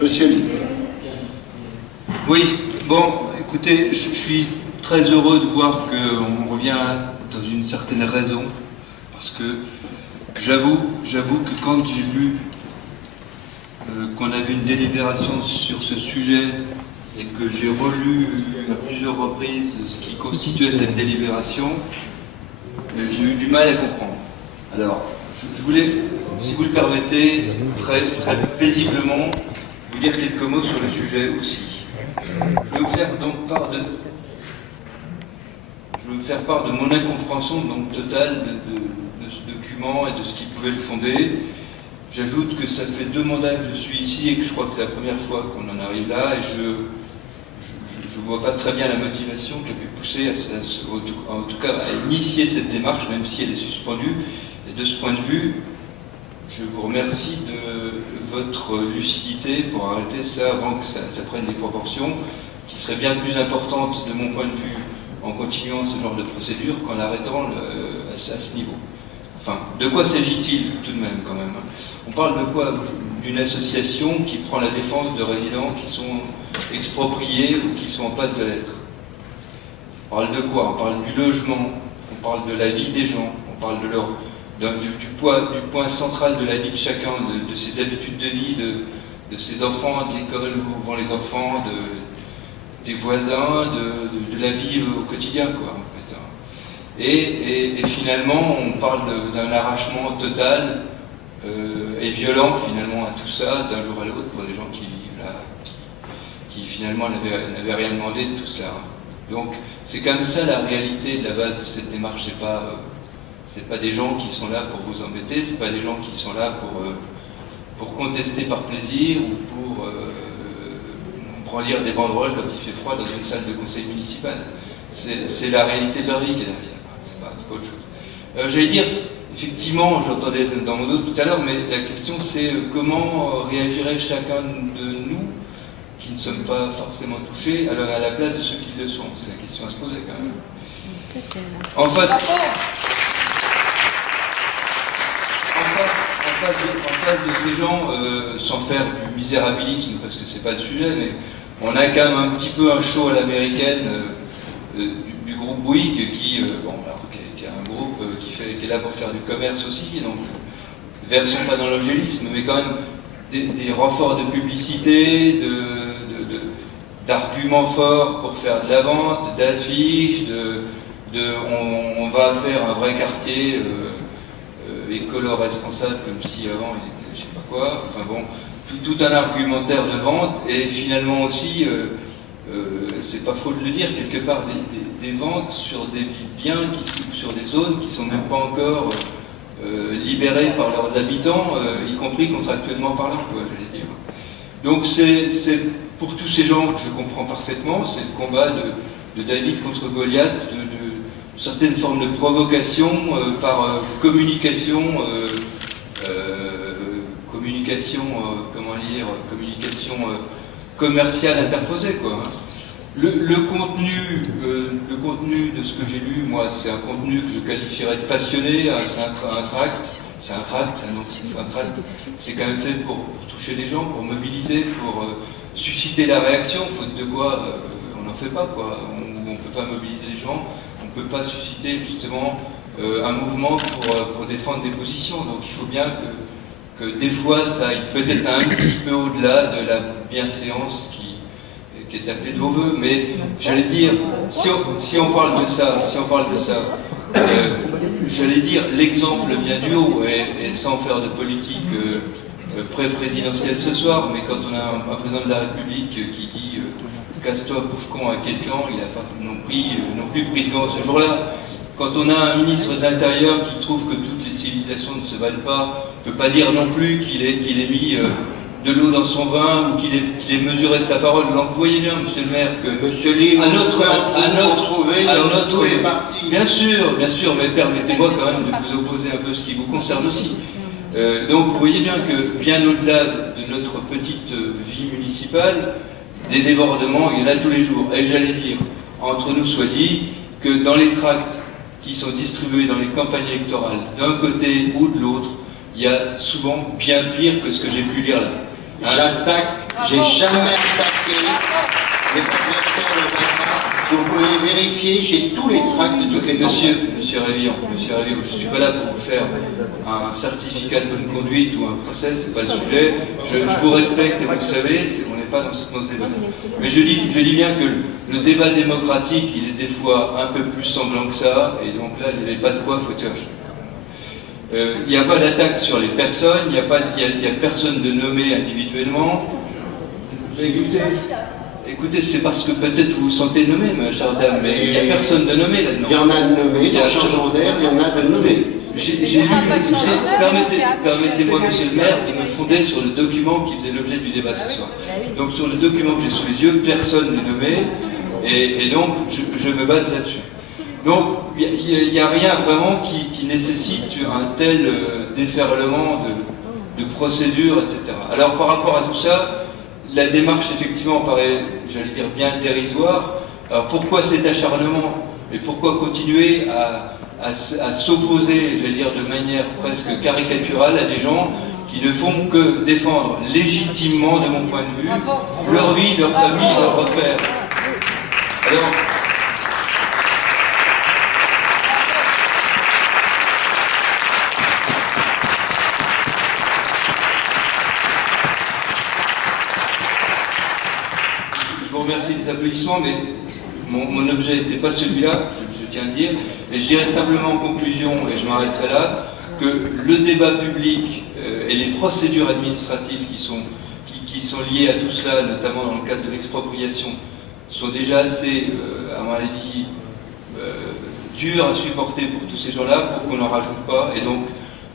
Monsieur Lee. Oui, bon, écoutez, je suis très heureux de voir qu'on revient dans une certaine raison, parce que j'avoue que quand j'ai vu qu'on avait une délibération sur ce sujet et que j'ai relu à plusieurs reprises ce qui constituait cette délibération, j'ai eu du mal à comprendre. Alors, je voulais, si vous le permettez, très paisiblement, vous dire quelques mots sur le sujet aussi. Je vais vous faire donc part de mon incompréhension donc totale de ce document et de ce qui pouvait le fonder. J'ajoute que ça fait 2 mandats que je suis ici et que je crois que c'est la première fois qu'on en arrive là, et je ne vois pas très bien la motivation qui a pu pousser en tout cas à initier cette démarche, même si elle est suspendue. Et de ce point de vue, je vous remercie de votre lucidité pour arrêter ça avant que ça prenne des proportions qui seraient bien plus importantes de mon point de vue en continuant ce genre de procédure qu'en arrêtant à ce niveau. Enfin, de quoi s'agit-il tout de même quand même? On parle de quoi? D'une association qui prend la défense de résidents qui sont expropriés ou qui sont en passe de l'être. On parle de quoi? On parle du logement, on parle de la vie des gens, on parle de du point central de la vie de chacun, de ses habitudes de vie, de ses enfants, de l'école où vont les enfants, des voisins, de la vie au quotidien, quoi, en fait. Et finalement, on parle d'un arrachement total et violent, finalement, à tout ça, d'un jour à l'autre, pour des gens qui finalement n'avaient rien demandé de tout cela. Donc, c'est comme ça la réalité de la base de cette démarche. C'est pas des gens qui sont là pour vous embêter, c'est pas des gens qui sont là pour contester par plaisir ou pour brandir des banderoles quand il fait froid dans une salle de conseil municipal. C'est la réalité de leur vie qui est derrière, c'est pas autre chose. J'allais dire, effectivement, j'entendais dans mon dos tout à l'heure, mais la question c'est comment réagirait chacun de nous qui ne sommes pas forcément touchés à la place de ceux qui le sont. C'est la question à se poser quand même. En face de ces gens, sans faire du misérabilisme, parce que c'est pas le sujet, mais on a quand même un petit peu un show à l'américaine du groupe Bouygues qui est un groupe qui est là pour faire du commerce aussi, donc versons pas dans l'angélisme, mais quand même des renforts de publicité, d'arguments forts pour faire de la vente, d'affiches, on va faire un vrai quartier écolo responsable comme si avant il était je sais pas quoi, enfin bon, tout un argumentaire de vente, et finalement aussi, c'est pas faux de le dire, quelque part des ventes sur des biens, sur des zones qui sont même pas encore libérées par leurs habitants, y compris contractuellement parlant, quoi, j'allais dire. Donc c'est pour tous ces gens que je comprends parfaitement, c'est le combat de David contre Goliath, de certaines formes de provocation par communication commerciale interposée, quoi. Le contenu de ce que j'ai lu, moi, c'est un contenu que je qualifierais de passionné. C'est un tract, c'est quand même fait pour toucher les gens, pour mobiliser, pour susciter la réaction, faute de quoi on n'en fait pas, quoi. On ne peut pas mobiliser les gens, on ne peut pas susciter justement un mouvement pour défendre des positions. Donc il faut bien que des fois ça aille peut-être un petit peu au-delà de la bienséance qui est appelée de vos voeux. Mais j'allais dire, si on parle de ça, j'allais dire, l'exemple vient du haut, et sans faire de politique pré-présidentielle ce soir, mais quand on a un président de la République qui dit casse-toi pauvre con à quelqu'un, il n'a pas non plus pris de gants ce jour-là. Quand on a un ministre de l'Intérieur qui trouve que toutes les civilisations ne se valent pas, ne peut pas dire non plus qu'il ait mis de l'eau dans son vin ou qu'il ait mesuré sa parole. Donc vous voyez bien, monsieur le maire, que monsieur Lee, à notre tous les partis. Bien sûr, mais permettez-moi quand même de vous opposer un peu ce qui vous concerne aussi. Donc vous voyez bien que bien au-delà de notre petite vie municipale, des débordements, il y en a tous les jours. Et j'allais dire, entre nous soit dit, que dans les tracts qui sont distribués dans les campagnes électorales, d'un côté ou de l'autre, il y a souvent bien pire que ce que j'ai pu lire là. J'ai jamais attaqué les adversaires de Bacra. Vous pouvez vérifier, j'ai tous les tracts de toutes les personnes. Monsieur Révillon, je ne suis pas là pour vous faire un certificat de bonne conduite ou un procès, c'est pas le sujet. Je vous respecte et vous le savez, on n'est pas dans ce débat. Mais je dis bien que le débat démocratique, il est des fois un peu plus sanglant que ça, et donc là, il n'y avait pas de quoi fouetter un chien. Il n'y a pas d'attaque sur les personnes, il n'y a personne de nommé individuellement. Écoutez, c'est parce que peut-être vous vous sentez nommé, ma chère dame, mais il n'y a personne de nommé là-dedans. Il y en a de nommés, dans Changement d'air, il y en a de nommés. Permettez-moi, monsieur le maire, de me fonder sur le document qui faisait l'objet du débat ce soir. Donc sur le document que j'ai sous les yeux, personne n'est nommé, et donc je me base là-dessus. Donc il n'y a rien vraiment qui nécessite un tel déferlement de procédures, etc. Alors par rapport à tout ça, la démarche effectivement paraît, j'allais dire, bien dérisoire. Alors pourquoi cet acharnement? Et pourquoi continuer à s'opposer, j'allais dire, de manière presque caricaturale à des gens qui ne font que défendre légitimement, de mon point de vue, leur vie, leur famille, leurs repères. Alors, je vous remercie des applaudissements, mais mon objet n'était pas celui-là, je tiens à le dire, et je dirais simplement en conclusion, et je m'arrêterai là, que le débat public et les procédures administratives qui sont liées à tout cela, notamment dans le cadre de l'expropriation, sont déjà assez, à mon avis, durs à supporter pour tous ces gens-là, pour qu'on n'en rajoute pas. Et donc,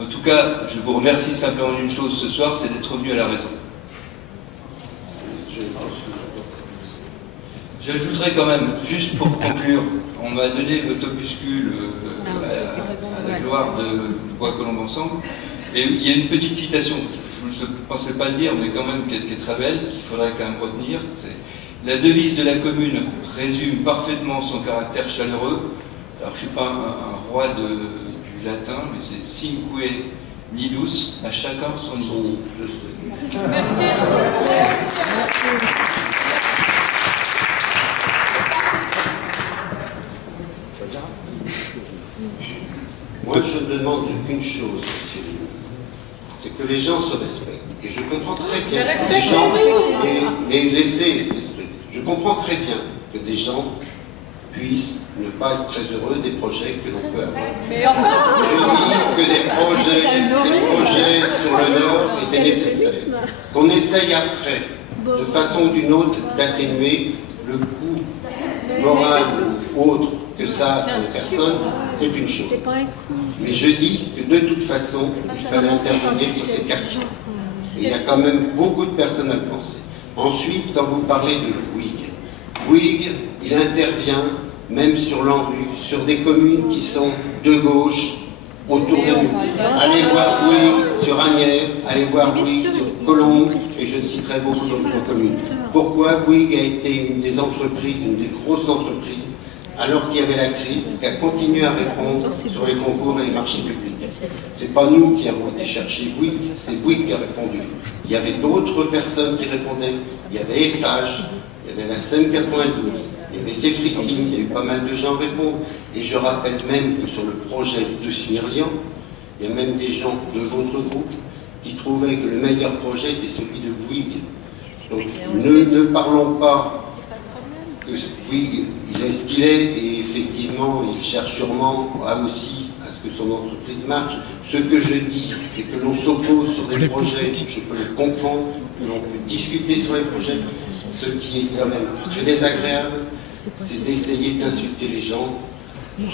en tout cas, je vous remercie simplement d'une chose ce soir, c'est d'être revenu à la raison. J'ajouterai quand même, juste pour conclure, on m'a donné votre opuscule à la gloire de Bois Colombes Ensemble, et il y a une petite citation, je ne pensais pas le dire, mais quand même qui est très belle, qu'il faudrait quand même retenir, c'est « La devise de la commune résume parfaitement son caractère chaleureux ». Alors je ne suis pas un roi du latin, mais c'est « Cinque nidus, à chacun son nid ». Merci. Moi, je ne demande qu'une chose, c'est que les gens se respectent. Et je comprends très bien que des gens... Je comprends très bien que des gens puissent ne pas être très heureux des projets que l'on peut avoir. Je dis que des projets sur le Nord étaient nécessaires. Qu'on essaye après, de façon ou d'une autre, d'atténuer le coût moral ou autre que ça pour les personnes, c'est une chose. Mais je dis que de toute façon, il fallait intervenir sur ces quartiers. Et il y a quand même beaucoup de personnes à le penser. Ensuite, quand vous parlez de Bouygues, il intervient même sur l'ANRU, sur des communes qui sont de gauche, autour de nous. Allez voir Bouygues sur Asnières, allez voir Bouygues sur Colombes, et je citerai beaucoup d'autres communes. Pourquoi Bouygues a été une des entreprises, une des grosses entreprises, alors qu'il y avait la crise, qui a continué à répondre sur les concours et les marchés publics. Ce n'est pas nous qui avons été chercher Bouygues, c'est Bouygues qui a répondu. Il y avait d'autres personnes qui répondaient. Il y avait FH, il y avait la SEM 92, il y avait Cefricine, il y a eu pas mal de gens répondre. Et je rappelle même que sur le projet de Smyrlian, il y a même des gens de votre groupe qui trouvaient que le meilleur projet était celui de Bouygues. Donc ne parlons pas que Bouygues, il est ce qu'il est, et effectivement, il cherche sûrement aussi à ce que son entreprise marche. Ce que je dis, c'est que l'on s'oppose sur des projets, je peux le comprendre, que l'on peut discuter sur les projets. Ce qui est quand même très désagréable, c'est d'essayer d'insulter les gens,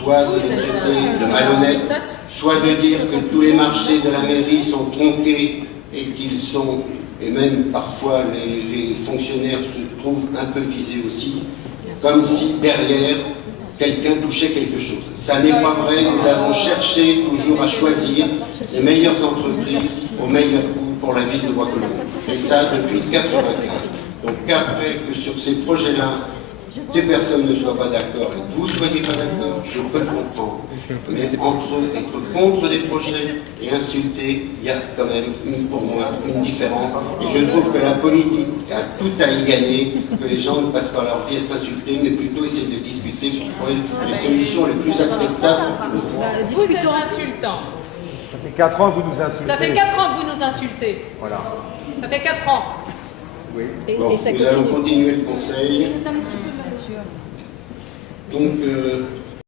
soit de les traiter de malhonnêtes, soit de dire que tous les marchés de la mairie sont tronqués et qu'ils sont, et même parfois les fonctionnaires se trouvent un peu visés aussi, comme si derrière quelqu'un touchait quelque chose. Ça n'est pas vrai, nous avons cherché toujours à choisir les meilleures entreprises au meilleur coût pour la ville de Bois Colombes. Et ça depuis 1995. Donc après que sur ces projets-là, des personnes ne soient pas d'accord et que vous ne soyez pas d'accord, je peux le comprendre. Mais entre être contre des projets et insulter, il y a quand même, pour moi, une différence. Et je trouve que la politique a tout à y gagner, que les gens ne passent pas leur vie à s'insulter, mais plutôt essayer de discuter pour trouver les solutions les plus acceptables. Vous êtes insultant. Ça fait 4 ans que vous nous insultez. Ça fait 4 ans que vous nous insultez. Voilà. Ça fait 4 ans. Oui. Bon, nous allons continuer le conseil. Donc,